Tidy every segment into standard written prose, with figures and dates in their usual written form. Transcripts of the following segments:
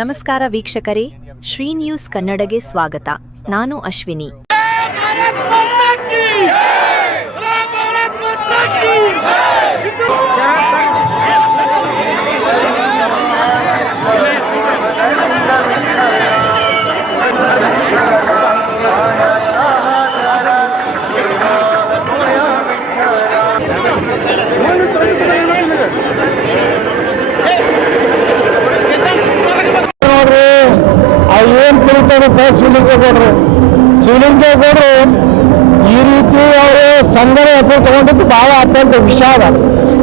ನಮಸ್ಕಾರ ವೀಕ್ಷಕರೇ, ಶ್ರೀ ನ್ಯೂಸ್ ಕನ್ನಡಗೆ ಸ್ವಾಗತ. ನಾನು ಅಶ್ವಿನಿ. ಏನು ತಿಳಿತಾರೆ ಶಿವಲಿಂಗೇಗೌಡರು ಈ ರೀತಿ ಅವರು ಸಂಘದ ಹೆಸರು ತಗೊಂಡಿದ್ದು ಬಹಳ ಅತ್ಯಂತ ವಿಷಾದ.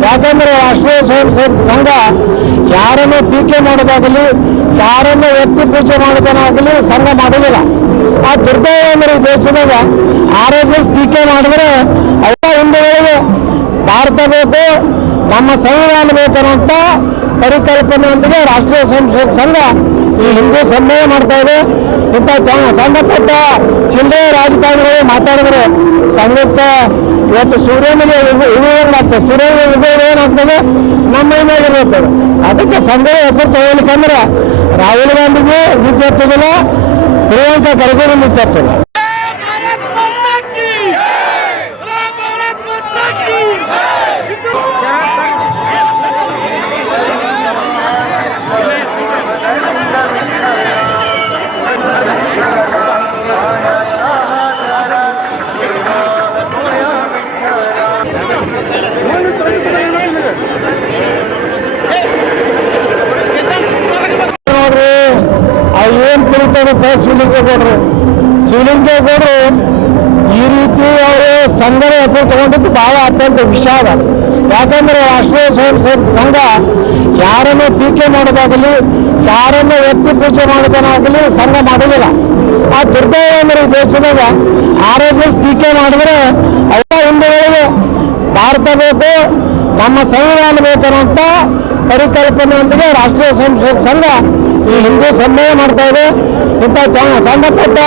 ಯಾಕಂದ್ರೆ ರಾಷ್ಟ್ರೀಯ ಸ್ವಯಂ ಸೇವಕ ಸಂಘ ಯಾರನ್ನು ಟೀಕೆ ಮಾಡೋದಾಗಲಿ, ಯಾರನ್ನು ವ್ಯಕ್ತಿ ಪೂಜೆ ಮಾಡೋದನ್ನಾಗಲಿ ಸಂಘ ಮಾಡೋದಿಲ್ಲ. ಆ ದುರ್ದೈವ ಅಂದ್ರೆ ಈ ದೇಶದಾಗ RSS ಟೀಕೆ ಮಾಡಿದ್ರೆ ಅವ ಹಿಂದೂಗಳಿಗೆ ಭಾರತ ಬೇಕು, ನಮ್ಮ ಸಂವಿಧಾನ ಬೇಕನ್ನುವಂಥ ಪರಿಕಲ್ಪನೆಯೊಂದಿಗೆ ರಾಷ್ಟ್ರೀಯ ಸ್ವಯಂ ಸೇವಕ ಸಂಘ ಈ ಹಿಂದೂ ಸನ್ಮಾನ ಮಾಡ್ತಾ ಇದೆ. ಇಂಥ ಸಣ್ಣಪುಟ್ಟ ಚಿಲ್ಲರೆ ರಾಜಕಾರಣಿಗಳು ಮಾತಾಡಿದ್ರೆ ಸಂಘಕ್ಕೆ ಇವತ್ತು ಸೂರ್ಯನಿಗೆ ಉಗುಳಾಗ್ತದೆ. ಸೂರ್ಯನಿಗೆ ಉಗುಳು ಏನಾಗ್ತದೆ, ನಮ್ಮ ಮೈನಾಗಿರ್ತದೆ. ಅದಕ್ಕೆ ಸಂಘದ ಹೆಸರು ತಗೊಳ್ಲಿಕ್ಕಂದ್ರೆ ರಾಹುಲ್ ಗಾಂಧಿಗೂ ವಿದ್ಯಾರ್ಥಿಗಳ ಪ್ರಿಯಾಂಕಾ ಖರ್ಗೆಗೂ ವಿದ್ಯಾರ್ಥಿಗಳ ಏನು ತಿಳಿತಾರೆ ಶಿವಲಿಂಗೇಗೌಡರು ಈ ರೀತಿ ಅವರು ಸಂಘದ ಹೆಸರು ತಗೊಂಡಿದ್ದು ಬಹಳ ಅತ್ಯಂತ ವಿಷಾದ. ಯಾಕಂದ್ರೆ ರಾಷ್ಟ್ರೀಯ ಸ್ವಯಂ ಸೇವಕ ಸಂಘ ಯಾರನ್ನು ಟೀಕೆ ಮಾಡೋದಾಗಲಿ, ಯಾರನ್ನು ವ್ಯಕ್ತಿ ಪೂಜೆ ಮಾಡೋದನ್ನಾಗಲಿ ಸಂಘ ಮಾಡೋದಿಲ್ಲ. ಆ ದುರ್ದೈವ ಅಂದ್ರೆ ಈ ದೇಶದಾಗ RSS ಟೀಕೆ ಮಾಡಿದ್ರೆ ಅವ ಹಿಂದೂಗಳಿಗೆ ಭಾರತ ಬೇಕು, ನಮ್ಮ ಸಂವಿಧಾನ ಬೇಕನ್ನುವಂಥ ಪರಿಕಲ್ಪನೆಯೊಂದಿಗೆ ರಾಷ್ಟ್ರೀಯ ಸ್ವಯಂ ಸೇವಕ ಸಂಘ ಈ ಹಿಂದೂ ಸನ್ಮಾನ ಮಾಡ್ತಾ ಇದೆ. ಇಂಥ ಸಣ್ಣಪುಟ್ಟ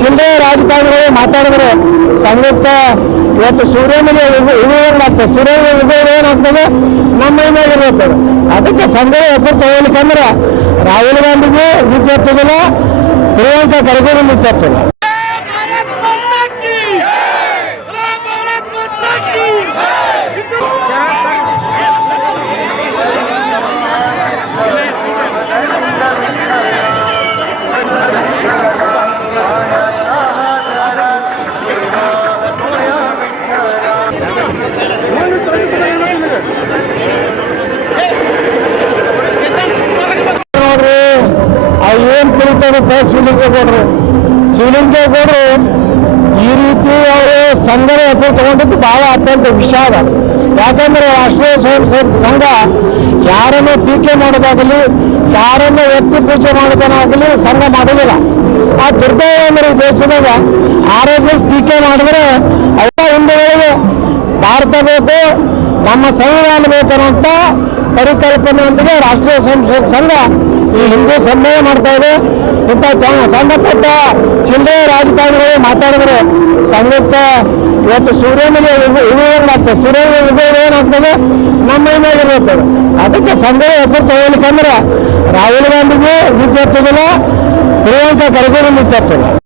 ಚಿಲ್ಲರೆ ರಾಜಕಾರಣಿಗಳು ಮಾತಾಡಿದ್ರೆ ಸಂಘಕ್ಕೆ ಇವತ್ತು ಸೂರ್ಯನಿಗೆ ಉಗುಳಾಗ್ತದೆ. ಸೂರ್ಯನಿಗೆ ಉಗುಳು ಏನಾಗ್ತದೆ, ನಮ್ಮ ಮೈನಾಗಿರ್ತದೆ. ಅದಕ್ಕೆ ಸಂಘದ ಹೆಸರು ತಗೊಳ್ಲಿಕ್ಕಂದ್ರೆ ರಾಹುಲ್ ಗಾಂಧಿಗೂ ವಿದ್ಯಾರ್ಥಿಗಳ ಪ್ರಿಯಾಂಕಾ ಖರ್ಗೆಗೂ ವಿದ್ಯಾರ್ಥಿಗಳ ಏನು ತಿಳಿತಾರೆ ಶಿವಲಿಂಗೇಗೌಡರು ಈ ರೀತಿ ಅವರು ಸಂಘದ ಹೆಸರು ತಗೊಂಡಿದ್ದು ಬಹಳ ಅತ್ಯಂತ ವಿಷಾದ. ಯಾಕಂದ್ರೆ ರಾಷ್ಟ್ರೀಯ ಸ್ವಯಂ ಸೇವಕ ಸಂಘ ಯಾರನ್ನು ಟೀಕೆ ಮಾಡೋದಾಗಲಿ, ಯಾರನ್ನು ವ್ಯಕ್ತಿ ಪೂಜೆ ಮಾಡೋದನ್ನಾಗಲಿ ಸಂಘ ಮಾಡೋದಿಲ್ಲ. ಆ ದುರ್ದೈವ ಅಂದ್ರೆ ಈ ದೇಶದಾಗ RSS ಟೀಕೆ ಮಾಡಿದ್ರೆ ಅವ ಹಿಂದೂಗಳಿಗೆ ಭಾರತ ಬೇಕು, ನಮ್ಮ ಸಂವಿಧಾನ ಬೇಕನ್ನುವಂಥ ಪರಿಕಲ್ಪನೆಯೊಂದಿಗೆ ರಾಷ್ಟ್ರೀಯ ಸ್ವಯಂ ಸೇವಕ ಸಂಘ ಈ ಹಿಂದೂ ಸನ್ಮಾನ ಮಾಡ್ತಾ ಇದೆ. ಇಂಥ ಸಣ್ಣಪುಟ್ಟ ಚಿಲ್ಲರೆ ರಾಜಕಾರಣಿಗಳು ಮಾತಾಡಿದ್ರೆ ಸಂಘಕ್ಕೆ ಇವತ್ತು ಸೂರ್ಯನಿಗೆ ಉಗುಳಾಗ್ತದೆ. ಸೂರ್ಯನಿಗೆ ಉಗುಳು ಏನಾಗ್ತದೆ, ನಮ್ಮ ಮೈನಾಗಿರ್ತದೆ. ಅದಕ್ಕೆ ಸಂಘದ ಹೆಸರು ತಗೊಳ್ಲಿಕ್ಕಂದ್ರೆ ರಾಹುಲ್ ಗಾಂಧಿಗೂ ವಿದ್ಯಾರ್ಥಿಗಳ ಪ್ರಿಯಾಂಕಾ ಖರ್ಗೆಗೂ ವಿದ್ಯಾರ್ಥಿಗಳ